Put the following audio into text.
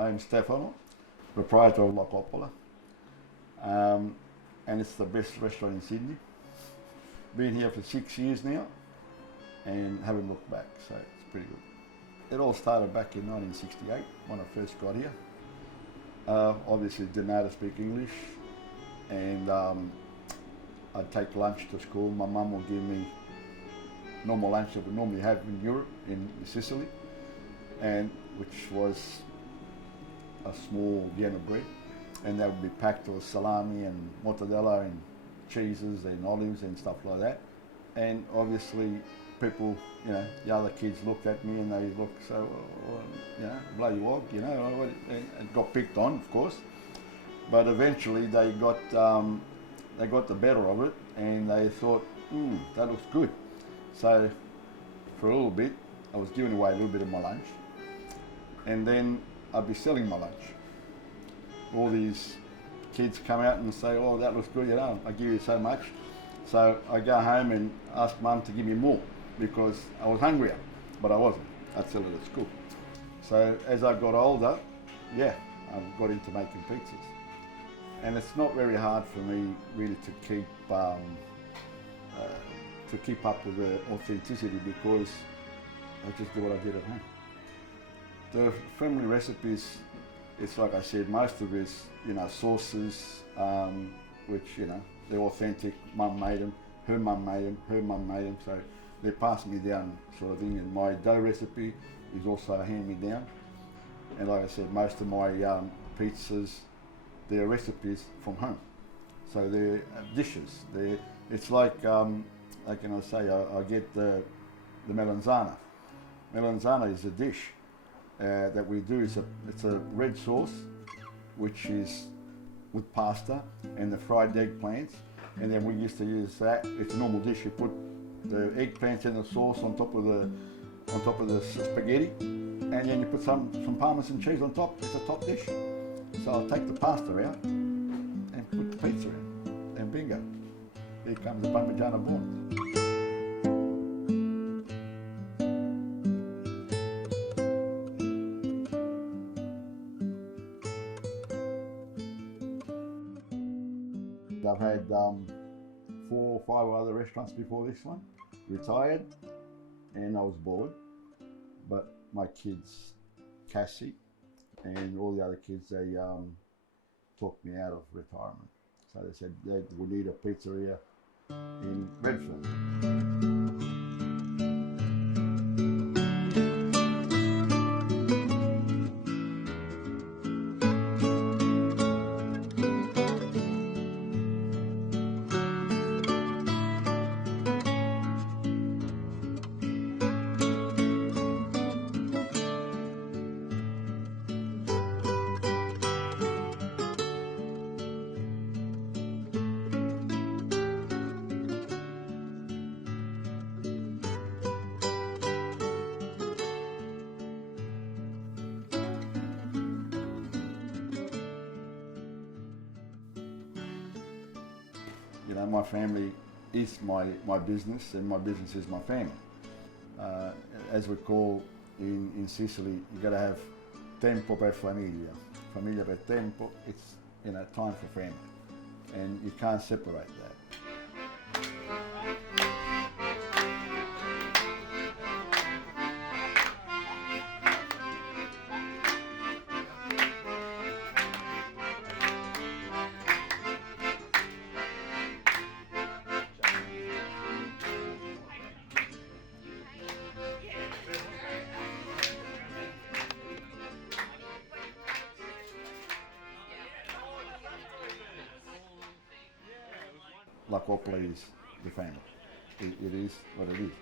I'm Stefano, proprietor of La Coppola, and it's the best restaurant in Sydney. Been here for 6 years now and haven't looked back, so it's pretty good. It all started back in 1968 when I first got here. Obviously didn't know how to speak English, and I'd take lunch to school. My mum would give me normal lunch that we normally have in Europe, in Sicily, and which was a small Vienna bread, and that would be packed with salami and mortadella and cheeses and olives and stuff like that. And obviously people, the other kids looked at me and they looked so, bloody wog, and got picked on, of course. But eventually they got the better of it, and they thought, that looks good. So for a little bit, I was giving away a little bit of my lunch, and then I'd be selling my lunch. All these kids come out and say, oh, that looks good, I give you so much. So I go home and ask Mum to give me more because I was hungrier, but I wasn't. I'd sell it at school. So as I got older, I got into making pizzas. And it's not very hard for me really to keep up with the authenticity because I just do what I did at home. The family recipes, it's like I said, most of it is, sauces, which, they're authentic. Mum made them, her mum made them, her mum made them, so they pass me down sort of thing. And my dough recipe is also a hand-me-down. And like I said, most of my pizzas, they're recipes from home. So they're dishes. It's like, how can I say, I get the melanzana. Melanzana is a dish that we do. It's a red sauce, which is with pasta and the fried eggplants. And then we used to use that. It's a normal dish. You put the eggplants and the sauce on top of the spaghetti, and then you put some Parmesan cheese on top. It's a top dish. So I'll take the pasta out and put the pizza in, and bingo, here comes the Parmigiano born. I've had 4 or 5 other restaurants before this one. Retired, and I was bored, but my kids, Cassie, and all the other kids, they talked me out of retirement. So they said, we need a pizzeria in Redfern. My family is my business, and my business is my family. As we call in Sicily, you got to have tempo per famiglia. Famiglia per tempo, it's time for family, and you can't separate that. La Coppola is the family. It is what it is.